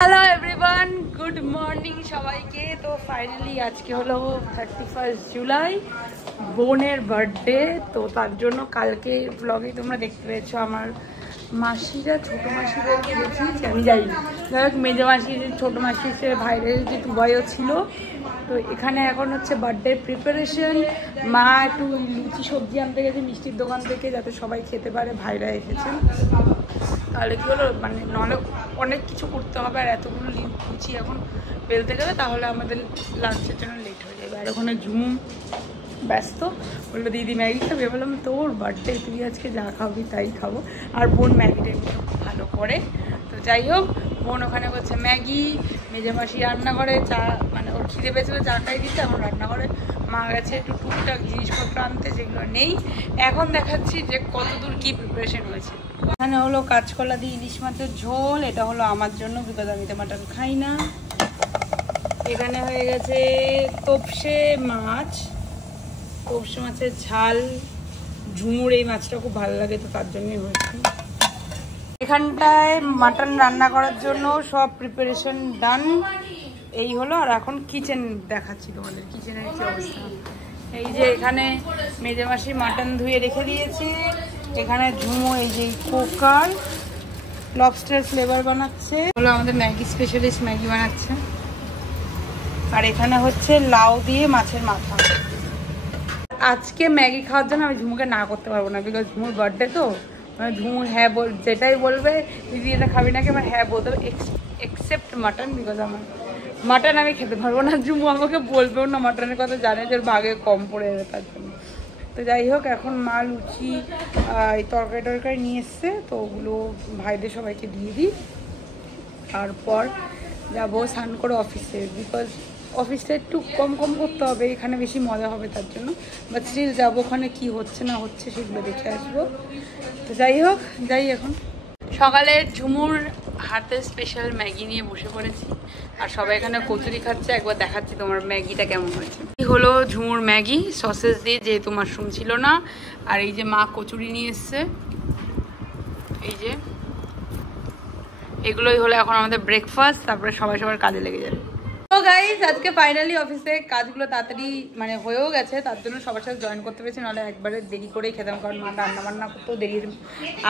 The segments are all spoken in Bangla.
হ্যালো এভরিওয়ান, গুড মর্নিং সবাইকে। তো ফাইনালি আজকে হলো 31 জুলাই, বোনের বার্থডে। তো তার জন্য কালকে ব্লগে তোমরা দেখতে পেয়েছো আমার মাসিরা ছোটো মাসিদেরকে দেখিয়েছি, আমি যাই যাই হোক মেজো মাসির ছোটো মাসির সে ভাইরের যে দুবাইও ছিল। তো এখানে এখন হচ্ছে বার্থডে প্রিপারেশন। মা একটু লুচি সবজি আনতে গেছে মিষ্টির দোকান থেকে, যাতে সবাই খেতে পারে, ভাইরা এসেছেন। তাহলে কী হলো, মানে নাহলে অনেক কিছু করতে হবে, আর এতগুলো লুচি এখন বেলতে গেলে তাহলে আমাদের লাঞ্চের জন্য লেট হয়ে যাবে। আর ওখানে ঝুমু ব্যস্ত, বললো দিদি ম্যাগি খাবি। বললাম তোর বার্থডে, তুই আজকে যা খাবি তাই খাবো। আর বোন ম্যাগিটা এমনি খুব ভালো করে। তো যাই হোক, বোন ওখানে করছে ম্যাগি, মেজে মাসি রান্না করে, চা মানে ওর খিদে পেয়েছিলো চা খাই দিতে, এখন রান্না করে। মা গেছে একটু টুকটাক জিনিসপত্র আনতে, যেগুলো নেই। এখন দেখাচ্ছি যে কতদূর কি প্রিপারেশন হয়েছে। এখানে হলো কাঁচকলা দিয়ে ইলিশ মাছের ঝোল, এটা হলো আমার জন্য, বিকজ আমি তো মাটন খাই না। এখানে হয়ে গেছে তোপসে মাছ, তোপসে মাছের ঝাল। ঝুমুর এই মাছটা খুব ভালো লাগে, তো তার জন্যই হয়েছে। এখানটায় মাটন রান্না করার জন্য সব প্রিপারেশন ডান, এই হলো। আর এখন কিচেন দেখাচ্ছি তোমাদের, কিচেনের কি অবস্থা। এই যে এখানে মেজে মাসি মাটন ধুয়ে রেখে দিয়েছে। এখানে ঝুমো এই যে কুকার লবস্টার ফ্লেভার বানাচ্ছে, হলো আমাদের ম্যাগি স্পেশালিস্ট ম্যাগি বানাচ্ছে। আর এখানে হচ্ছে লাউ দিয়ে মাছের মাথা। আজকে ম্যাগি খাওয়ার জন্য আমি ঝুমুকে না করতে পারবো না, বিকজ ঝুমুর বার্থডে তো। মানে ঝুমু হ্যাঁ যেটাই বলবে, দিদি এটা খাবি নাকি, আমার হ্যাঁ বলতে হবে, এক্সেপ্ট মাটন, বিকজ আমার মাটন আমি খেতে পারবো না। ঝুমু আমাকে বলবেও না, মাটনের কথা জানে যে ভাগে কম পড়ে যাবে তার জন্য। তো যাই হোক, এখন মা লুচি এই তরকারি নিয়ে এসছে, তো ওগুলো ভাইদের সবাইকে দিয়ে দিই। তারপর যাবো স্নান করে অফিসে, বিকজ অফিসটা একটু কম করতে হবে, এখানে বেশি মজা হবে তার জন্য। বাট স্টিল যাবো, ওখানে কি হচ্ছে না হচ্ছে সেগুলো দেখে আসবো। তো যাই হোক, যাই এখন। সকালে ঝুমুর হাতে স্পেশাল ম্যাগি নিয়ে বসে পড়েছি, আর সবাই এখানে কচুরি খাচ্ছে। একবার দেখাচ্ছি তোমার ম্যাগিটা কেমন হয়েছে। এই হলো ঝুমুর ম্যাগি সসেস দিয়ে, যেহেতু মাশরুম ছিল না। আর এই যে মা কচুরি নিয়ে এসছে, এই যে এগুলোই হলো এখন আমাদের ব্রেকফাস্ট। তারপরে সবাই সবার কাজে লেগে যাবে। তো গাইস, আজকে ফাইনালি অফিসে কাজগুলো তাড়াতাড়ি মানে হয়েও গেছে, তার জন্য সবার সাথে জয়েন করতে পেরেছি, নাহলে একবারে দেরি করেই খেতাম, কারণ মা রান্না বান্না করতেও দেরি।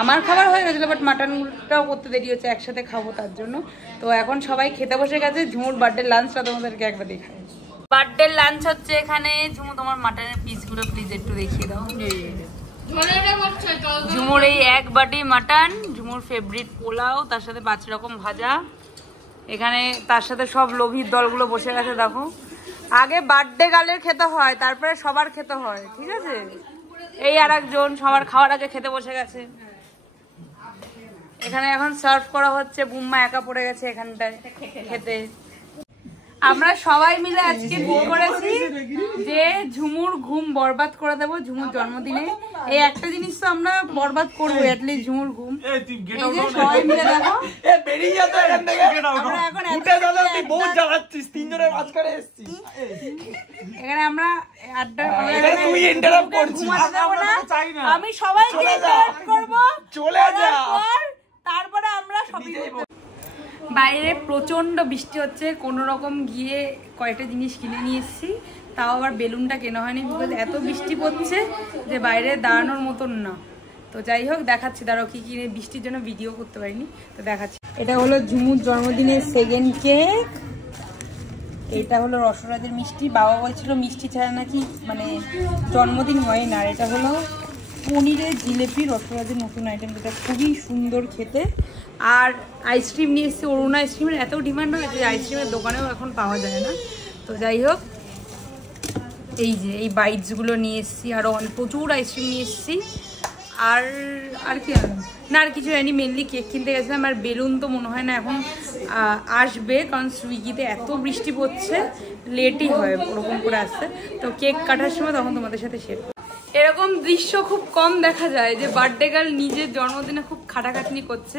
আমার খাবার হয়ে গেছিলো, বাট মাটনটাও করতে দেরি হচ্ছে, একসাথে খাবো তার জন্য। তো এখন সবাই খেতে বসে গেছে। ঝুমুর বার্থডে লাঞ্চটা তোমাদেরকে একবার দেখাই। বার্থডে লাঞ্চ হচ্ছে এখানে। ঝুমু, তোমার মাটনের পিসগুলো প্লিজ একটু দেখিয়ে দাও। ঝুমুর এই এক বাটি মাটন, ঝুমুর ফেভারিট পোলাও, তার সাথে 5 রকম ভাজা। এখানে তার সাথে সব লোভীর দলগুলো বসে গেছে, দেখো। আগে বার্থডে গার্লের খেতে হয়, তারপরে সবার খেতে হয়, ঠিক আছে। এই আর একজন সবার খাওয়ার আগে খেতে বসে গেছে। এখানে এখন সার্ভ করা হচ্ছে, বুম্মা একা পড়ে গেছে এখানটায় খেতে। আমরা সবাই মিলে আজকে ঠিক করেছি যে ঝুমুর ঘুম বরবাদ করে দেবো ঝুমুর জন্মদিনে। এই একটা জিনিস তো আমরা বরবাদ করবো, এটলিস্ট ঝুমুর ঘুম। এই যে সবাই মিলে দেখো, এখানে আমরা আড্ডা, আমি সবাইকে করবো, তারপরে আমরা সবই করবো। বাইরে প্রচন্ড বৃষ্টি হচ্ছে, কোনো রকম গিয়ে কয়েকটা জিনিস কিনে নিয়ে এসেছি, তাও আবার বেলুনটা কেনা হয়নি, বিকজ এত বৃষ্টি পড়ছে যে বাইরে দাঁড়ানোর মতন না। তো যাই হোক, দেখাচ্ছি, দাঁড়াও কি কিনে, বৃষ্টির জন্য ভিডিও করতে পারিনি, তো দেখাচ্ছি। এটা হলো ঝুমুর জন্মদিনের সেকেন্ড কেক। এটা হলো রসরাজের মিষ্টি, বাবা বলছিল মিষ্টি ছাড়া নাকি মানে জন্মদিন হয় না। আর এটা হলো পনিরের জিলেপি, রসরাজের নতুন আইটেম, যেটা খুবই সুন্দর খেতে। আর আইসক্রিম নিয়ে এসেছি, অরুণা আইসক্রিমের এত ডিমান্ড হয়েছে যে আইসক্রিমের দোকানেও এখন পাওয়া যায় না। তো যাই হোক, এই যে এই বাইটসগুলো নিয়ে এসেছি, আরও প্রচুর আইসক্রিম নিয়ে এসেছি। আর আর কি আনলাম না, আর কিছু জানি, মেনলি কেক কিনতে গেছিলাম। আর বেলুন তো মনে হয় না এখন আসবে, কারণ সুইগিতে এত বৃষ্টি পড়ছে, লেটই হয় ওরকম করে আসতে। তো কেক কাটার সময় তখন তোমাদের সাথে শেয়ার। এরকম দৃশ্য খুব কম দেখা যায় যে বার্থডে গার্ল নিজের জন্মদিনে খুব খাটাখাটনি করছে।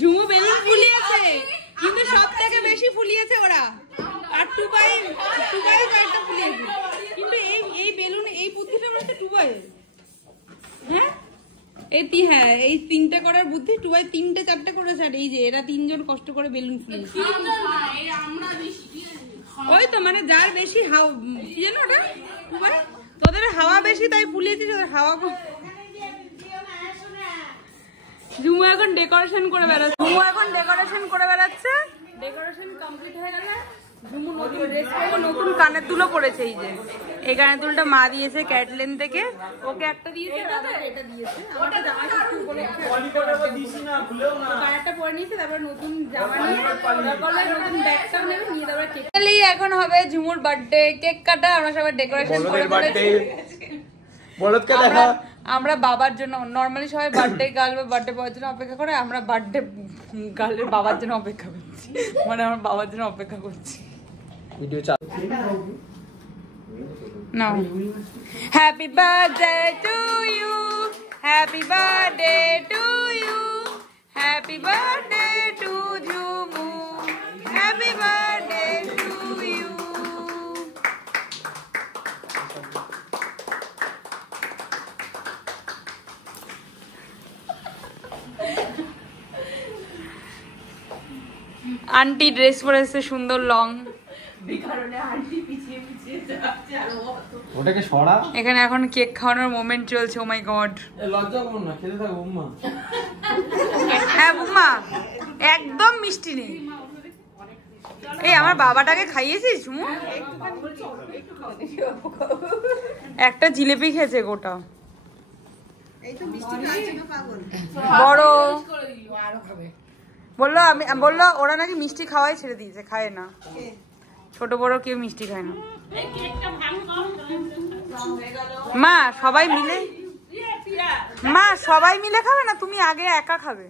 ঝুমু বেলুন ফুলিয়েছে, কিন্তু সব থেকে বেশি ফুলিয়েছে ওরা, আর টুবাই কয়েকটা ফুলিয়েছে। কিন্তু এই বেলুন, এই বুদ্ধিটা আমার টুবাই, হ্যাঁ হ্যাঁ এই 3টে করার বুদ্ধি টুবাই 3টে 4টে করেছে আর এই যে এরা 3 জন কষ্ট করে বেলুন ফুলিয়েছে ওই তো মানে যার বেশি হাওয়া কি জানো ওটা টুবাই তোদের হাওয়া বেশি তাই ফুলিয়েছিস ওদের হাওয়া ঝুমু এখন ডেকোরেশন করে বেড়াচ্ছে ডেকোরেশন কমপ্লিট হয়ে গেলে ঝুমু নতুন ড্রেস পরে নতুন কানের দুলও পরেছে এই যে এই কানের দুলটা মা দিয়েছে ক্যাটলেন থেকে ওকে একটা দিয়েছে এটা দিয়েছে আমাকে জামা ষষ্ঠী উপলক্ষে কানেরটা পরে নিয়েছে তারপর নতুন জামা নিয়ে তারপরে নতুন ব্যাগটাও নেবে নিয়ে তারপর কেক এখন হবে ঝুমুর বার্থডে কেক কাটা আমরা সবাই ডেকোরেশন করে ফেলেছি আমরা বাবার জন্য নরমালি সবাই বার্থডে গার্ল বা বার্থডে বয়ের জন্য অপেক্ষা করে আমরা বার্থডে গার্লের বাবার জন্য অপেক্ষা করছি মানে আমার বাবার জন্য অপেক্ষা করছি ভিডিও চালু নাও happy birthday to you happy birthday to you happy birthday to Jhumu happy birthday to you aunty dress পরেছে সুন্দর লং এখানে এখন কেক খাওয়ানোর মোমেন্ট চলছে ও মাই গড হ্যাঁ বুম্মা একদম মিষ্টি নেই এই আমার বাবাটাকে খাইয়েছিস ঝুমু একটা জিলেপি খেয়েছে গোটা বড় বললো ওরা নাকি মিষ্টি খাওয়াই ছেড়ে দিয়েছে খায় না ছোট বড় কেউ মিষ্টি খায় না মা সবাই মিলে খাবে না তুমি আগে একা খাবে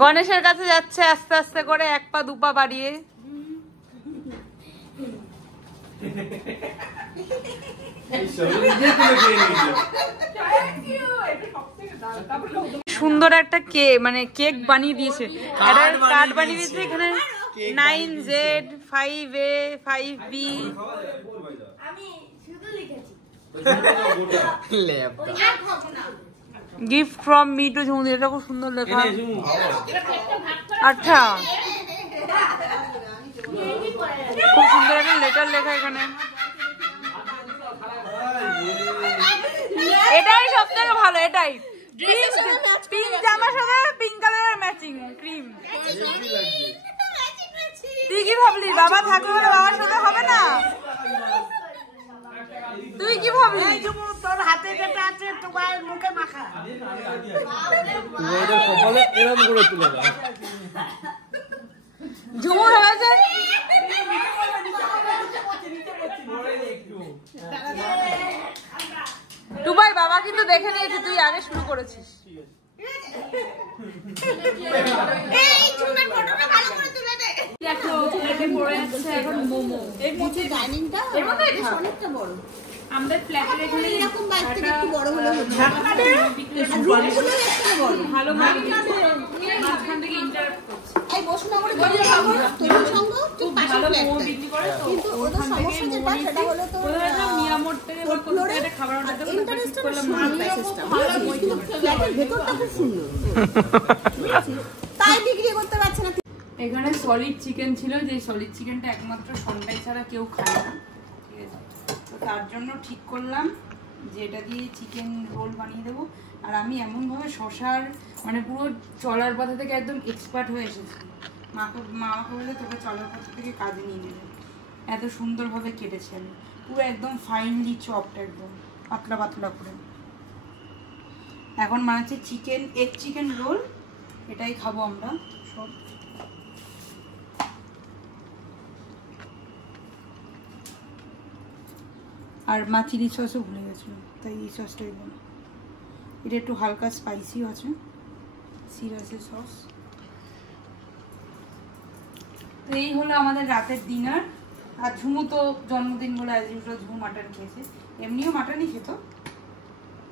গণেশের কাছে যাচ্ছে আস্তে আস্তে করে 1 পা 2 পা বাড়িয়ে সুন্দর একটা কেক বানিয়ে দিয়েছে একটা কার্ড বানিয়ে দিয়েছে এখানে 9Z 5A 5B gift from me two Jhumu এটা খুব সুন্দর লেখা আচ্ছা খুব সুন্দর একটা লেটার লেখা এখানে এটাই সবথেকে ভালো এটাই পিঙ্ক জামার সাথে পিঙ্ক কালারের ম্যাচিং ক্রিম তুই কি ভাবলি বাবা থাকবে বলে বাবার সাথে হবে না তুই কি ভাবলি তোর হাতে যেটা আছে তোমার মুখে মাখা ওদের কপালে এরকম করে তুলে দাও ঝুমুর হয়েছে টুবাই বাবা কিন্তু দেখে নিয়েছে তুই আগে শুরু করেছিস আমাদের ফ্ল্যাটের এখানে এরকম বাইক থেকে একটু বড় হলে ভালো মাঝখান থেকে ইন্টারাপ্ট করছে এই বসুনগরে তরুণ সংঘ ঠিক পাশে ফ্ল্যাট কিন্তু ওদের সমস্যা যেটা সেটা হলো তো মিয়ামোড় থেকে একটা খাবার অর্ডার করলাম ইন্টারেস্ট করলাম সিস্টেম ফ্ল্যাটের ভেতরটা খুব সুন্দর তাই বিক্রি করতে পারছে না এখানে সলিড চিকেন ছিল যে সলিড চিকেনটা একমাত্র সন্ধ্যায় ছাড়া কেউ খায় না ঠিক আছে তো তার জন্য ঠিক করলাম যে এটা দিয়ে চিকেন রোল বানিয়ে দেবো আর আমি এমনভাবে শশার মানে পুরো চলার পথা থেকে একদম এক্সপার্ট হয়ে এসেছি মা আমাকে বলে তোকে চলার পথা থেকে কাজে নিয়ে নেবে এত সুন্দরভাবে কেটেছে আমি পুরো একদম ফাইনলি চপড একদম পাতলা পাতলা করে এখন বানাচ্ছে এগ চিকেন রোল এটাই খাবো আমরা সব আর মা চিলি সসও ভুলে গেছিলো তাই এই সসটাই বলো এটা একটু হালকা স্পাইসিও আছে সিরাসের সস তো এই হলো আমাদের রাতের ডিনার আর ঝুমু তো জন্মদিন বলে আজ ইউজুয়াল ঝুমু মাটন খেয়েছে এমনিও মাটনই খেত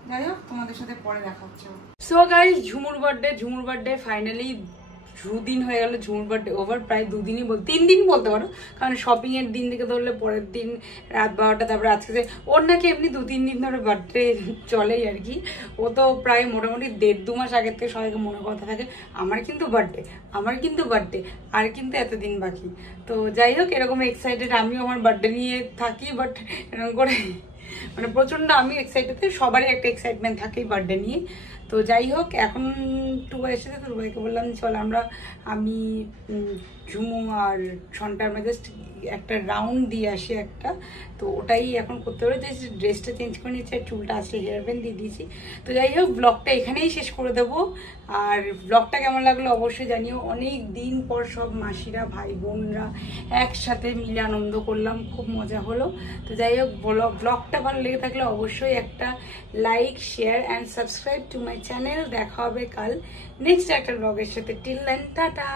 যাই হোক তোমাদের সাথে পরে দেখা হচ্ছে সো গাইস ঝুমুর বার্থডে ফাইনালি দুদিন হয়ে গেল ঝুমুর বার্থডে ওভার, প্রায় 3 দিন বলতে পারো, কারণ শপিং এর দিন থেকে ধরলে পরের দিন রাত 12টা, তারপরে আজকে ওর নাকি এমনি 2-3 দিন ধরে বার্থডে চলেই আর কি। ও তো প্রায় মোটামুটি 1.5-2 মাস আগের থেকে সবাইকে মনে কথা থাকে আমার কিন্তু বার্থডে আর কিন্তু এতদিন বাকি। তো যাই হোক, এরকম এক্সাইটেড আমিও আমার বার্থডে নিয়ে থাকি, বাট এরকম করে মানে প্রচন্ড আমি এক্সাইটেড, সবারই একটা এক্সাইটমেন্ট থাকেই বার্থডে নিয়ে। তো যাই হোক, এখন টুবা এসেছে, তো রুবাইকে বললাম চল আমি ঝুমু আর সন্টার জাস্ট একটা রাউন্ড দিয়ে আসি একটা, তো ওটাই এখন করতে পারে। ড্রেসটা চেঞ্জ করে নিচ্ছি আর চুলটা আসলে হেয়ার ব্যান্ড দিয়ে দিয়েছি। তো যাই হোক, ব্লগটা এখানেই শেষ করে দেবো। আর ব্লগটা কেমন লাগলো অবশ্যই জানিও। অনেক দিন পর সব মাসিরা ভাই বোনরা একসাথে মিলে আনন্দ করলাম, খুব মজা হলো। তো যাই হোক, ব্লগটা ভালো লেগে থাকলে অবশ্যই একটা like, share and subscribe to my channel. দেখা হবে কাল নেক্সট একটা ব্লগের সাথে। Till then tata.